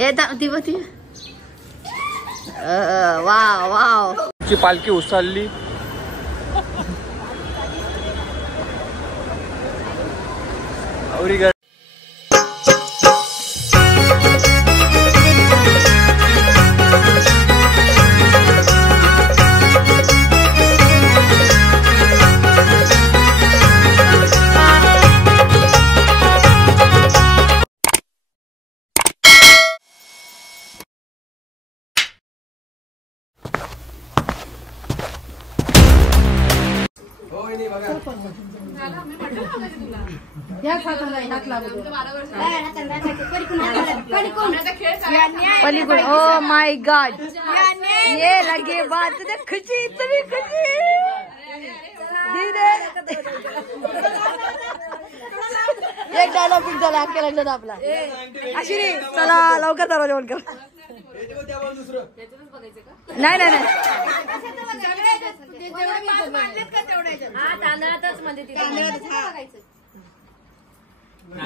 ती wow wow ची पालखी उचलली. ओ माय गॉड ये लगे बात खुशी तुम्ही खुशी एक डायलॉग फिक्स झाला अख्ख्या लक्षात आपला. अश्विनी चला लवकर दरवाजा बंद कर. नाही नाही नाही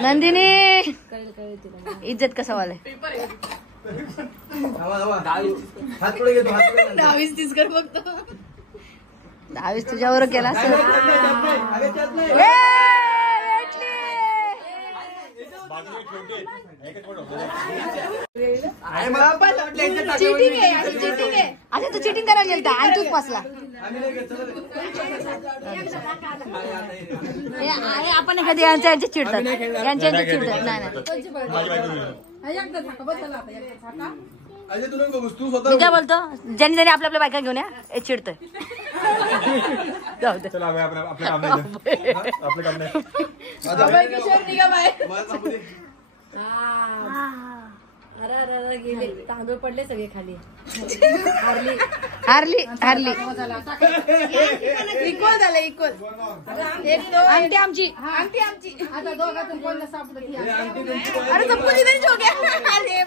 नंदिनी इज्जत कसा वाला 10-20 बघतो 10-20 तुझ्यावर केला चीटिंग आहे. अच्छा तू चिटिंग करायला गेलता आणि तूच फसला. आपण कधी यांच्या चिडतात यांच्या चिडतात. नाही मी काय बोलतो ज्यांनी ज्यांनी आपल्या बायका घेऊन या चिडतोय. गेले तांदूळ पडले सगळे खाली. हारली इक्वल झालं इक्वल. आंटी आमची आता दोघातून कोणला सापडत. अरे तो पुरी नाही हो गया. अरे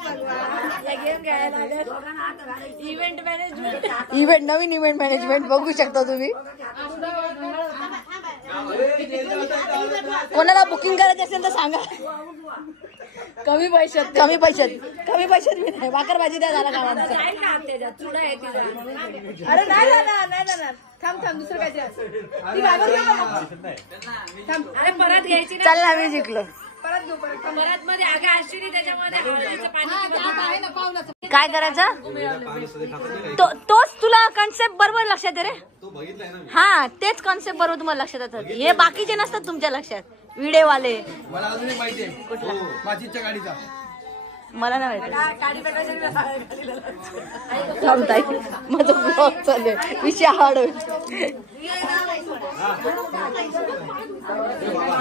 इव्हेंट नवीन इव्हेंट मॅनेजमेंट बघू शकता तुम्ही. कोणाला बुकिंग करायचं असेल तर सांगा. कमी पैशात मी नाही. भाकर भाजी द्या झाला का. अरे नाही जाणार. थांब दुसरं काय परत घ्यायची. चल ना मी जिंकलो. परत मध्ये अगं अश्विनी त्याच्यामध्ये हळदीचं पाणी. काय करायचं तोच तुला कॉन्सेप्ट बरोबर लक्षात आहे रे. हा तेच कॉन्सेप्ट बरोबर तुम्हाला लक्षात येतात. हे बाकीचे नसतात तुमच्या लक्षात. व्हिडिओवाले मला अजूनही माहिती आहे माचीच्या गाडीचा. मला नाही माहिती. थांबताय माझं ब्लॉग चालू आहे. विषय हार्ड होईल.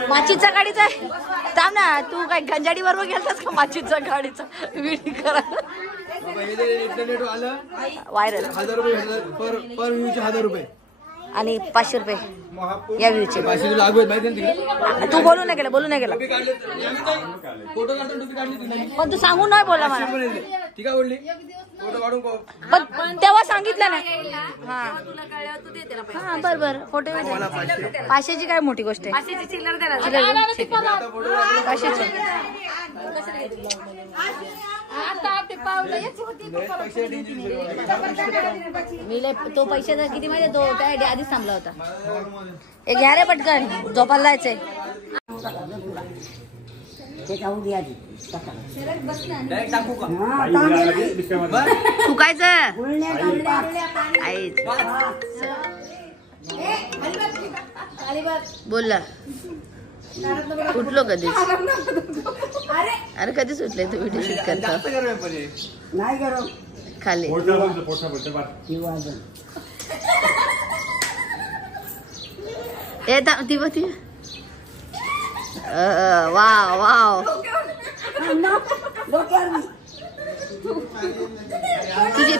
माचीच्या गाडीचा आहे. थांब ना तू काय गंजाडी बरोबर गेलतास का माचीच्या गाडीचा व्हिडिओ करा. इंटरनेट आलं व्हायरल. 1000 रुपये पर व्ह्यूचे 1000 रुपये आणि 500 रुपये या व्ह्यूचे. लागू आहेत माहिती. तू बोलू नाही गेला फोटो काढून टोपी काढली. पण तू सांगून नाही बोलला मला. ठीक आहे बोलली फोटो काढून. पण तेव्हा सांगितलं नाही. हा बरोबर फोटो 500ची काय मोठी गोष्ट आहे. 500ची मी तो पैशाचा किती माहिती तो त्या आधीच थांबला होता. एक घ्या रे पटकन झोपायला जायचंय. फुकायचं बोलला उठलो कधीच. अरे कधीच उठले तू व्हिडिओ शूट करता खाली. ती वाव वाव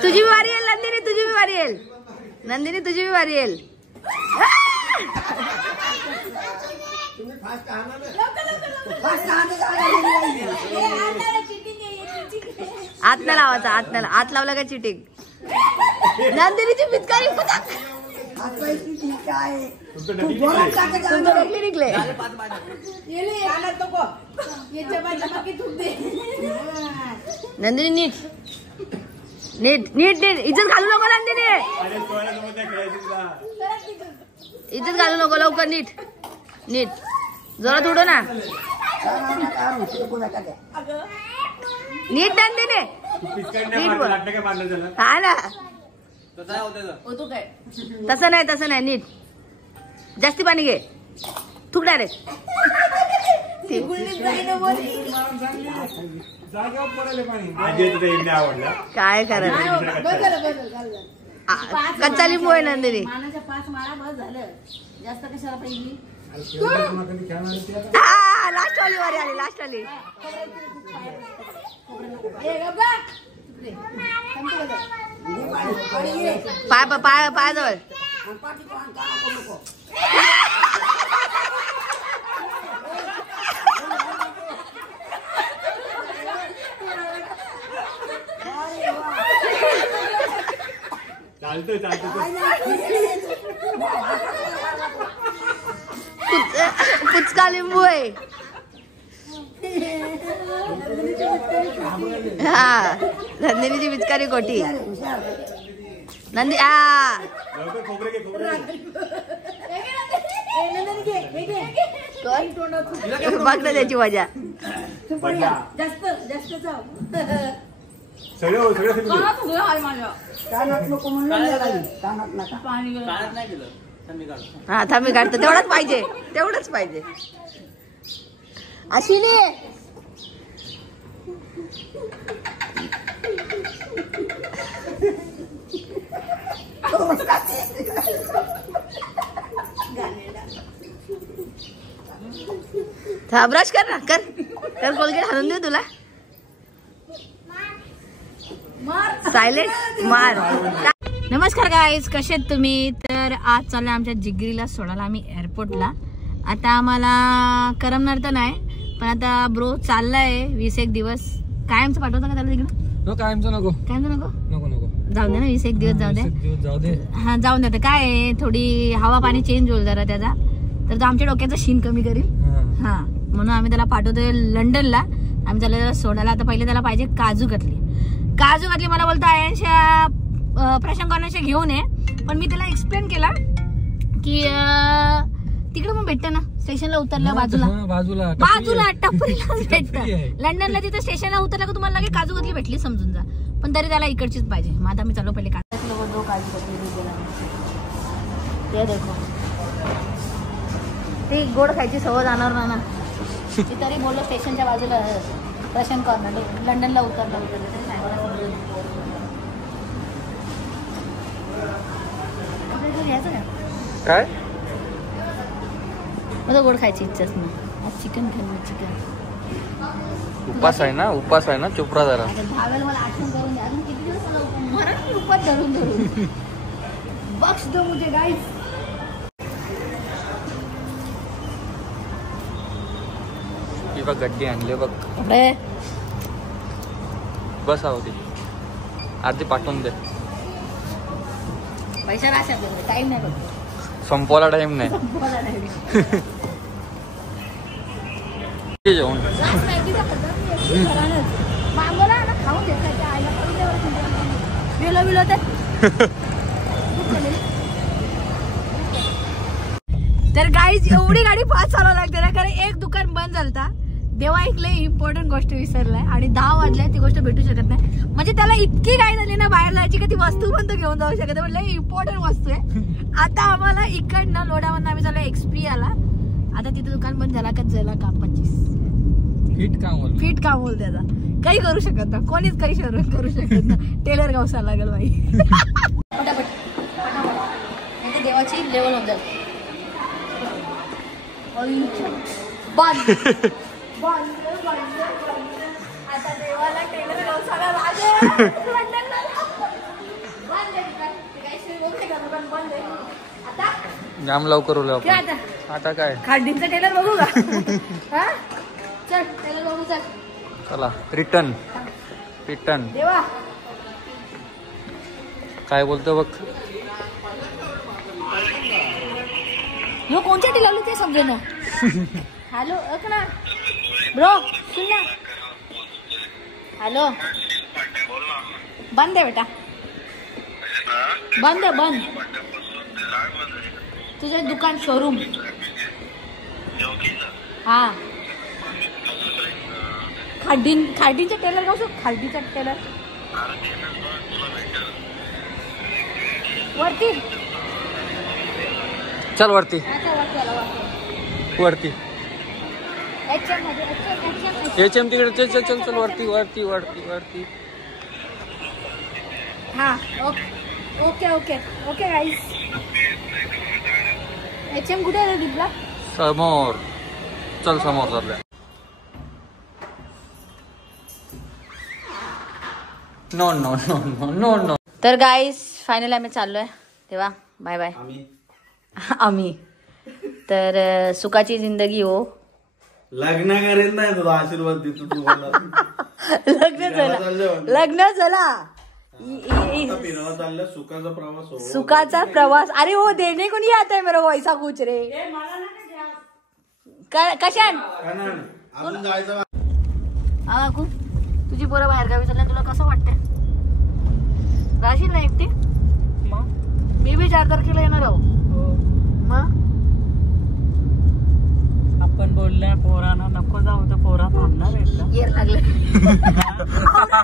तुझी वारी येईल नंदिनी. नंदिनी तुझी भी वारी येईल. हात न लावायचा. हात लावला का चिटिंग. नंदिनीची पिचकारी तुमचं निघले नंदिनी नीट नीट नीट नीट इज्जत घालू नको नंदिनी इज्जत घालू नको लवकर नीट नीट जोरात उडो ना नीट नंदिनी हा ना तसं नाही नीट जास्ती पाणी घे थूक डायरेक्ट काय करायचं कच्चा लिंबू आहे नंदिनी पाच माळा बस झालं जास्त कशाला पाहिजे लास्ट वाली वारी आली लास्ट वाली पाय जवळ पुचका लिंबू आहे हा नंदिनीची पिचकारी कोठी नंदी हा बघ ना त्याची मजा जास्त हा थांबी काढतो तेवढंच पाहिजे अशी नाही ब्रश कर ना कर कोलगेट हाणून देऊ तुला सायलेंट मार नमस्कार गाईज कसे आहेत तुम्ही तर आज चाललं आमच्या जिगरीला सोडायला आम्ही एअरपोर्टला आता आम्हाला करमणार तर नाही पण आता ब्रो चाललाय 20-1 दिवस कायमचं पाठवता का त्याला तिकडं कायमचं नको जाऊ दे ना 20-1 दिवस जाऊ दे हा जाऊन दे काय आहे थोडी हवा पाणी चेंज होईल जरा त्याचा तर तो आमच्या डोक्याचा शीन कमी करेल हा म्हणून आम्ही त्याला पाठवतोय लंडनला आम्ही त्याला सोडायला आता पहिले त्याला पाहिजे काजू कतली मला बोलतो आयांशा प्रशांत कॉर्नरच्या घेऊन ये पण मी त्याला एक्सप्लेन केला की तिकडे मग भेटतं ना स्टेशनला उतरल्या बाजूला टपरीलाच भेटतं लंडनला तिथं स्टेशनला उतरलं का तुम्हाला लगे काजू कतली भेटली समजून जा पण तरी त्याला इकडचीच पाहिजे मग आता मी चालू पहिले काजू कतली ते देखो ते गोड खायची सवय जाणार ना ती तरी बोललो स्टेशनच्या बाजूला प्रशांत कॉर्नर लंडनला उतरलं तरी सांगायला समजून घ्यायचं काय मला गोड खायची इच्छाच नाही आज चिकन खाल्लं चिकन उपास आहे ना चुपरा जरा दहावेला मला आठवण करून द्या अजून किती दिवस मराठी उपास धरून बक्स दो मुझे गाइस बघ गड्डी आणले बघ बस होती आधी पाठवून दे पैसा राशा टाइम नाही बघ संपवायला टाइम नाही जेवण मागवला ना खाऊन घ्यायचं आईला बिलो तर गाईज एवढी गाडी फास्ट चालवावं लागते ना कारण एक दुकान बंद झालता देवा ऐकले इम्पॉर्टंट गोष्ट विसरलाय आणि 10 वाजल्या ती गोष्ट भेटू शकत नाही म्हणजे त्याला इतकी काय झाली ना बाहेर जायची का ती वस्तू पण तो घेऊन जाऊ शकत म्हटलं इम्पॉर्टंट वस्तू आहे आता आम्हाला इकडनं लोढावरनं आम्ही चालू एक्सपी आला आता तिथे दुकान बंद झाला का झाला का 25 फीट काम होईल त्याचा काही करू शकत ना कोणीच काही करू शकत ना टेलर गावसा लागेल बाई पटापट देवाची लेवल होऊन जाईल आता देवाला टेलर गावसाला जाम लवकर आता काय खाडींचा टेलर बघू का चल टेलर बघू चल चला रिटर्न देवा काय बोलतो बघ यो कोणच्यासाठी लावली ते समजे ना. हॅलो ना ब्रो सुन ना. हॅलो बंद आहे बेटा, बंद आहे बंद. तुझं दुकान शोरूम. हा खार्डीचा टेलर का खार्डीचा टेलर वरती. चल वरती वरती. HM तिकडे. चल चल चल चल वरती वरती वरती वरती. हा okay okay okay guys. HM कुठे आहे डिपला? समोर. चल समोर चालल्या. No no no no no no. तर गाईस फायनल आम्ही चाललोय तेव्हा बाय बाय. आम्ही तर सुखाची जिंदगी हो. लग्न करेल नाही तुला आशीर्वाद देतो तुम्हाला. लग्न झाला फिरवा चाललं. सुखाचा प्रवास हो. सुखाचा प्रवास. अरे हो देणे कोणी आता आहे मेरा वैसा कुछ रे. कशान आपण जायचं. काकू तुझी पोरं बाहेर गावी चालल्या, तुला कसं वाटतंय? राशील ना एकटी? मी बी 4 तारखेला येणार आहो. मग आपण बोलल्या पोरांना नको जाऊ तर पोरा थांबणार आहेत का? येर लागले आम्हाला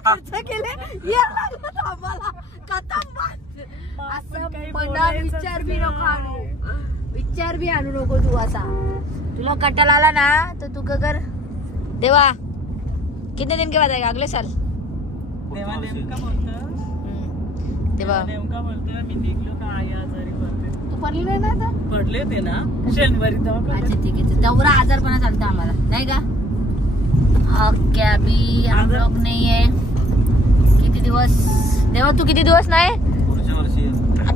असं मनात विचार बी नको आणू. विचार बी आणू नको तू. असा तुला कट्टाला आला ना तर तू कर देवा. कितने दिन के बाद आएगा? अगले साल. तेव्हा नेमका बोलतो मी निघलो का आई आजारी पडते. तू पडली नाही ना आता? पडले ते ना शनिवारी. अच्छा ठीक आहे. तेवढा आजारपणा चालतं आम्हाला नाही का? ओके अभी हम लोग नहीं है. किती दिवस देवा? तू किती दिवस नाही? पुढच्या वर्षी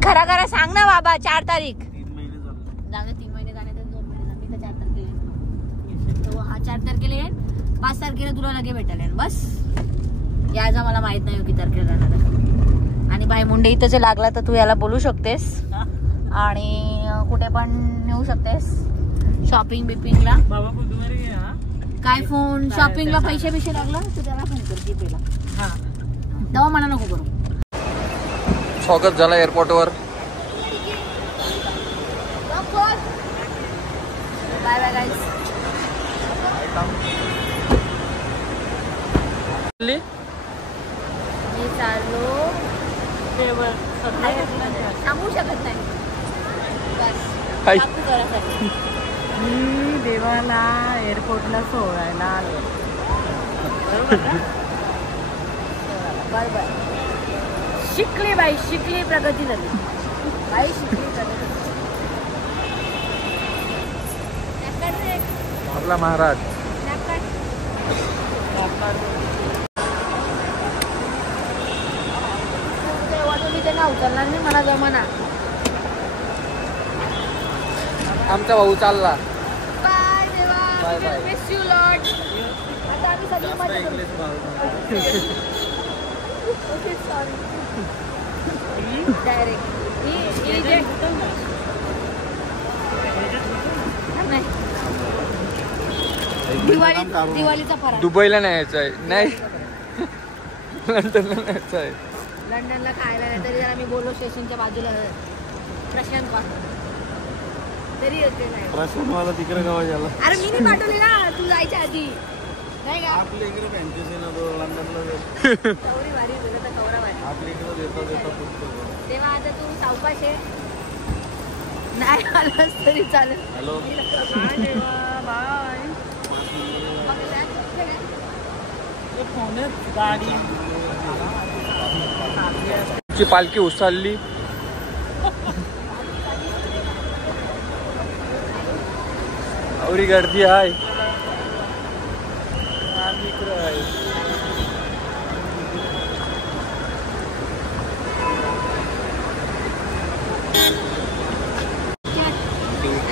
खरा खरा सांग ना बाबा. 4 तारीख. 3 महिने झाले. जागा 3 महिने जाणे तर 2 महिने जाणे. मी तर 4 तारखेला येईन. हा 4 तारखेला येईन. 5 तारखेला तुला लगे भेटायला येईन. बस याचा मला माहित नाही किती तारखेला जाणार. आणि बाई मुंडे इथंच लागला तर तू याला बोलू शकतेस आणि कुठे पण नेऊ शकतेस शॉपिंग बिपिंगला. बाबा बुधवारी घ्या. काय फोन शॉपिंगला पैसे बिशे लागला तर त्याला फोन कर जीपेला. हा तेव्हा मला नको करू. स्वागत झालं एअरपोर्टवर. बाय बाय गाईस. मी चाललो सांगू शकत नाही. बस मी देवाला एअरपोर्टला सोडायला आलो. Bye bye. शिकली बाई शिकली प्रगती झाली. बाई शिकली प्रगती. आपला महाराज. मी त्यांना उचलणार नाही. मला जमाना. आमचा भाऊ चालला. बाय देवा. Bye bye. Miss you lot. आता आम्ही सगळी मजा करू. Okay sorry. डायरेक्ट दिवाळीचा फराळ. दुबईला नाही यायचं आहे. नाही लंडनला नाही यायचं आहे. लंडनला खायला नाही तरी जरा मी बोललो स्टेशनच्या बाजूला प्रशांत पाठव तरी येते नाही. प्रश्न मला तिकडे गावा झाला. अरे मी नाही पाठवली ना तू जायच्या आधी नाही का? आपल्या इकडे फॅन्सी ना तो लंडनला कवरी भारी तुझं तर कवरा भारी. आपल्या इकडे देता तेव्हा आता तू सावकाश आहे. नाही आलास तरी चालेल. Hello bye. गाडी ची पालखी उचलली. एवढी गर्दी आहे.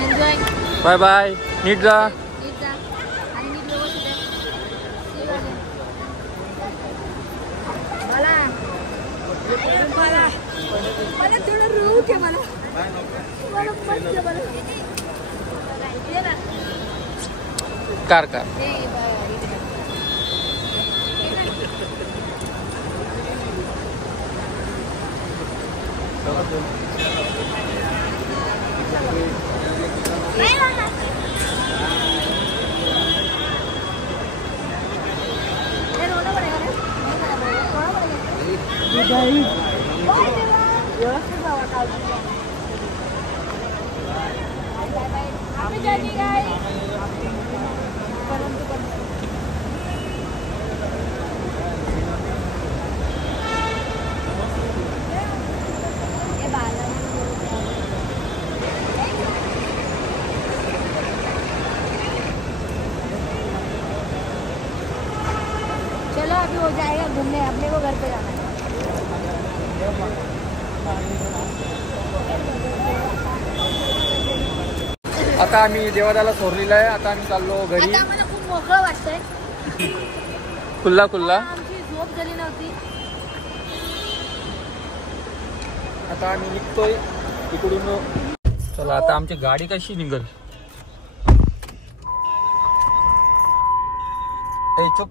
एन्जॉय. Bye bye. नीट जा. नीट जा आणि नीट व्यवस्थित आहे. मला थोडं रूट आहे. मला कार चलो अभी हो जाएगा घूमने, अपने को घर पे जाना है। आता आम्ही देवादाला सोडलेला आहे. आता आम्ही चाललो घरी. आता मला खूप मोकळं वाटतंय. खुल्ला खुल्ला. आमची झोप झाली नव्हती. आता आम्ही निघतोय इकडून. चला आता आमची गाडी कशी निघल. ए चुप.